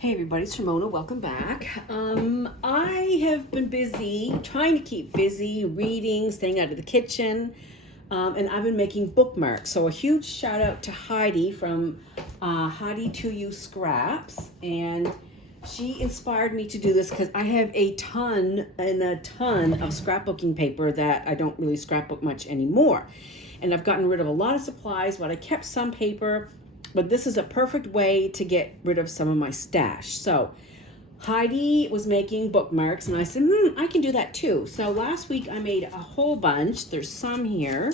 Hey everybody, it's Ramona. Welcome back. I have been busy, trying to keep busy, reading, staying out of the kitchen, and I've been making bookmarks. So a huge shout out to Heidi from Heidi to You Scraps, and she inspired me to do this because I have a ton of scrapbooking paper that I don't really scrapbook much anymore, and I've gotten rid of a lot of supplies, but I kept some paper. But this is a perfect way to get rid of some of my stash. So Heidi was making bookmarks, and I said, I can do that too. So last week I made a whole bunch. There's some here.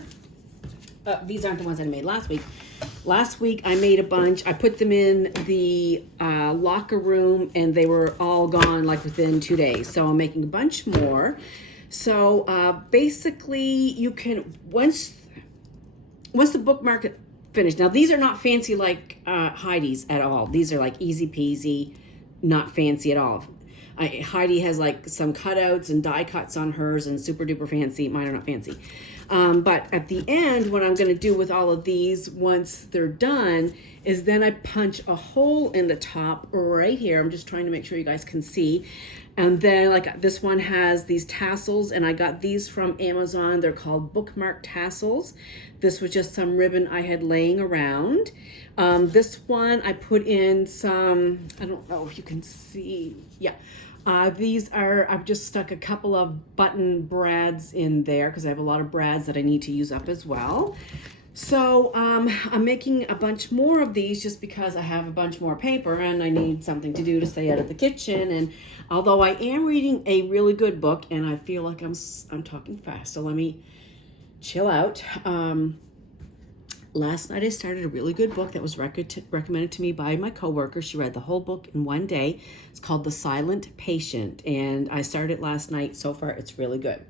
These aren't the ones I made last week. Last week I made a bunch. I put them in the locker room, and they were all gone like within 2 days. So I'm making a bunch more. So basically you can, once the bookmark finished. Now these are not fancy like Heidi's at all. These are like easy peasy, not fancy at all. Heidi has like some cutouts and die cuts on hers and super duper fancy. Mine are not fancy. But at the end, what I'm going to do with all of these once they're done is then I punch a hole in the top right here. I'm just trying to make sure you guys can see. And then like this one has these tassels, and I got these from Amazon. They're called Bookmark tassels. This was just some ribbon I had laying around. This one I put in some, I don't know if you can see. Yeah. These are, I've just stuck a couple of button brads in there because I have a lot of brads that I need to use up as well. So I'm making a bunch more of these just because I have a bunch more paper and I need something to do to stay out of the kitchen. And although I am reading a really good book, and I feel like I'm talking fast, so let me chill out. Last night I started a really good book that was recommended to me by my coworker. She read the whole book in one day. It's called The Silent Patient, and I started last night. So far, it's really good.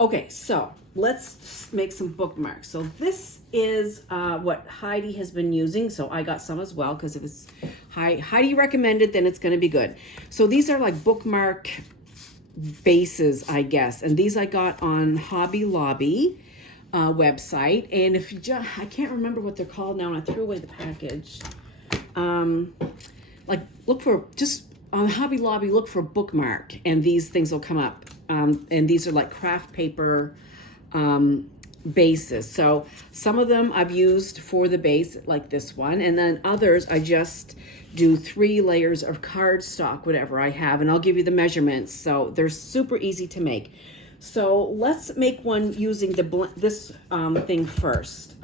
Okay, so let's make some bookmarks. So this is what Heidi has been using. So I got some as well because if it's Heidi recommended, then it's going to be good. So these are like bookmark bases, I guess. And these I got on Hobby Lobby website. And if you just, I can't remember what they're called now, and I threw away the package. Like look for, just on Hobby Lobby, look for bookmark, and these things will come up. And these are like craft paper bases. So some of them I've used for the base, like this one, and then others I just do 3 layers of cardstock, whatever I have, and I'll give you the measurements. So they're super easy to make. So let's make one using this thing first.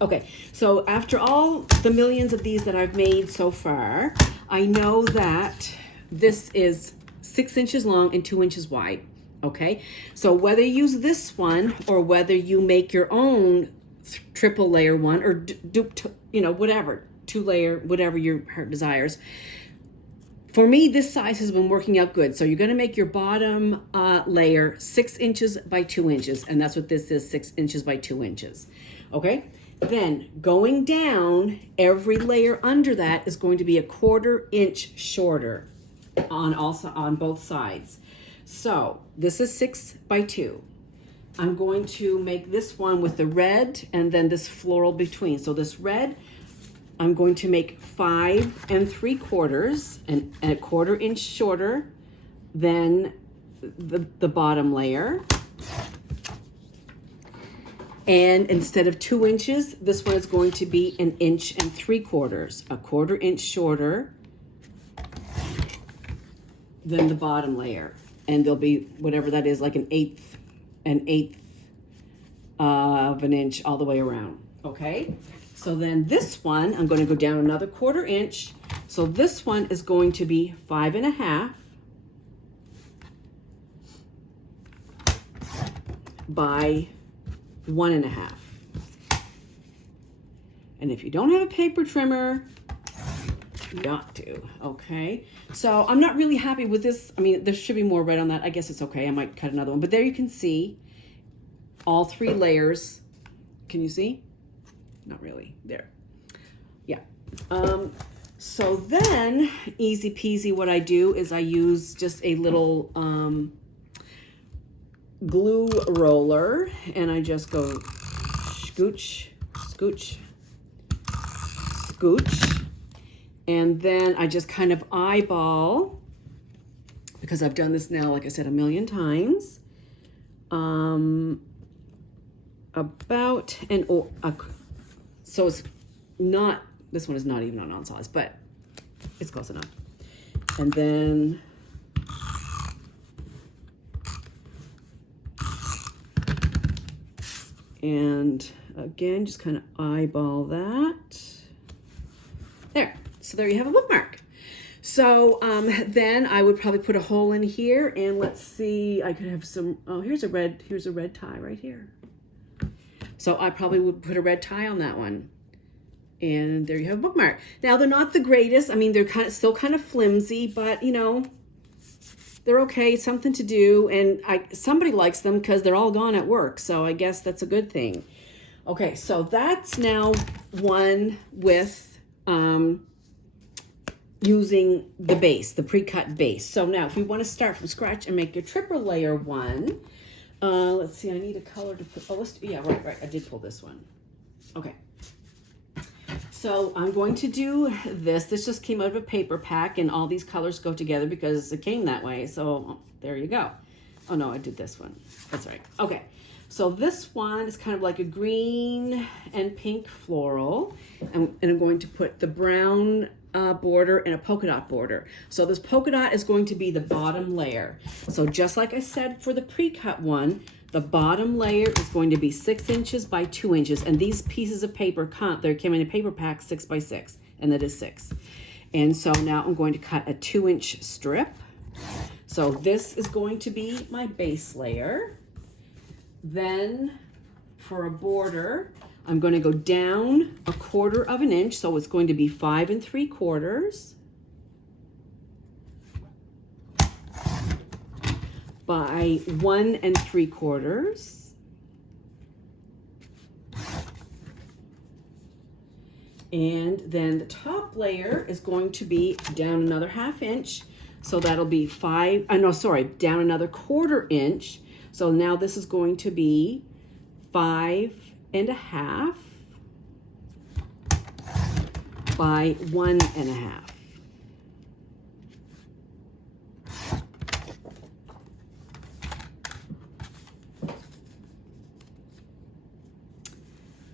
Okay, so after all the millions of these that I've made so far, I know that this is 6 inches long and 2 inches wide. Okay, so whether you use this one or whether you make your own triple layer one, or do whatever, 2 layer, whatever your heart desires. For me, this size has been working out good. So you're going to make your bottom layer 6 inches by 2 inches, and that's what this is, 6 inches by 2 inches. Okay, then going down, every layer under that is going to be a 1/4 inch shorter on both sides. So this is 6 by 2. I'm going to make this one with the red and then this floral between. So this red, I'm going to make 5 3/4 and a 1/4 inch shorter than the bottom layer. And instead of 2 inches, this one is going to be 1 3/4, a 1/4 inch shorter than the bottom layer. And there'll be whatever that is, like an eighth of an inch all the way around. Okay, so then this one, I'm going to go down another 1/4 inch. So this one is going to be 5 1/2 by 1 1/2. And if you don't have a paper trimmer, you got to. Okay, so I'm not really happy with this. I mean, there should be more red on that. I guess it's okay. I might cut another one, but there you can see all 3 layers. Can you see? Not really. There. Yeah. So then, easy peasy, what I do is I use just a little glue roller, and I just go scooch, scooch, scooch, And then I just kind of eyeball, because I've done this now, like I said, a million times. So it's not, this one is not even on size, but it's close enough. And then again, just kind of eyeball that. There. So there you have a bookmark. So then I would probably put a hole in here, and let's see, I could have some, oh, here's a red tie right here. So I probably would put a red tie on that one. And there you have a bookmark. Now they're not the greatest. I mean, they're still kind of flimsy, but you know, they're okay. It's something to do, and somebody likes them because they're all gone at work. So I guess that's a good thing. Okay, so that's now one with using the base, the pre-cut base. So now if we want to start from scratch and make a triple layer one, let's see, I need a color to put, right, I did pull this one. Okay. So I'm going to do this. This just came out of a paper pack, and all these colors go together because it came that way. So there you go. Oh no, I did this one. That's right. Okay. So this one is kind of like a green and pink floral. And I'm going to put the brown border and a polka dot border. So this polka dot is going to be the bottom layer. So just like I said for the pre-cut one, the bottom layer is going to be 6 inches by 2 inches. And these pieces of paper they came in a paper pack 6 by 6, and that is 6. And so now I'm going to cut a 2-inch strip. So this is going to be my base layer. Then for a border, I'm going to go down 1/4 inch. So it's going to be 5 3/4 by 1 3/4. And then the top layer is going to be down another 1/2 inch. So that'll be down another 1/4 inch. So now this is going to be 5 1/2 by 1 1/2.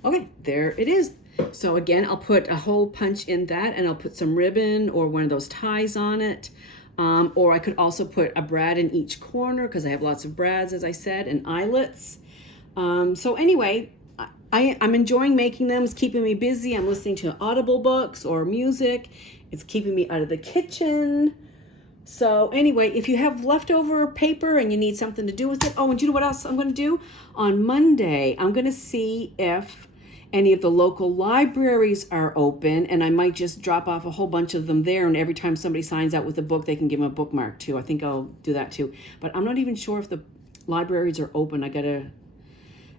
Okay, there it is. So again, I'll put a hole punch in that, and I'll put some ribbon or one of those ties on it. Or I could also put a brad in each corner because I have lots of brads, as I said, and eyelets. So anyway, I'm enjoying making them. It's keeping me busy. I'm listening to Audible books or music. It's keeping me out of the kitchen. So anyway, if you have leftover paper and you need something to do with it. Oh, and you know what else I'm going to do? On Monday, I'm going to see if any of the local libraries are open, and I might just drop off a whole bunch of them there, and every time somebody signs out with a book, they can give them a bookmark too. I think I'll do that too. But I'm not even sure if the libraries are open. I gotta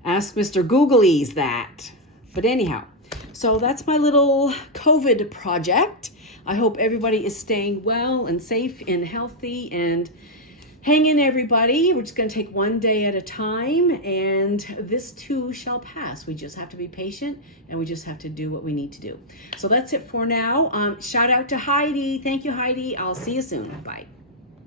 ask Mr. Googlies that. But anyhow, so that's my little COVID project. I hope everybody is staying well and safe and healthy, and hang in, everybody. We're just going to take one day at a time, and this too shall pass. We just have to be patient, and we just have to do what we need to do. So that's it for now. Shout out to Heidi. Thank you, Heidi. I'll see you soon. Bye.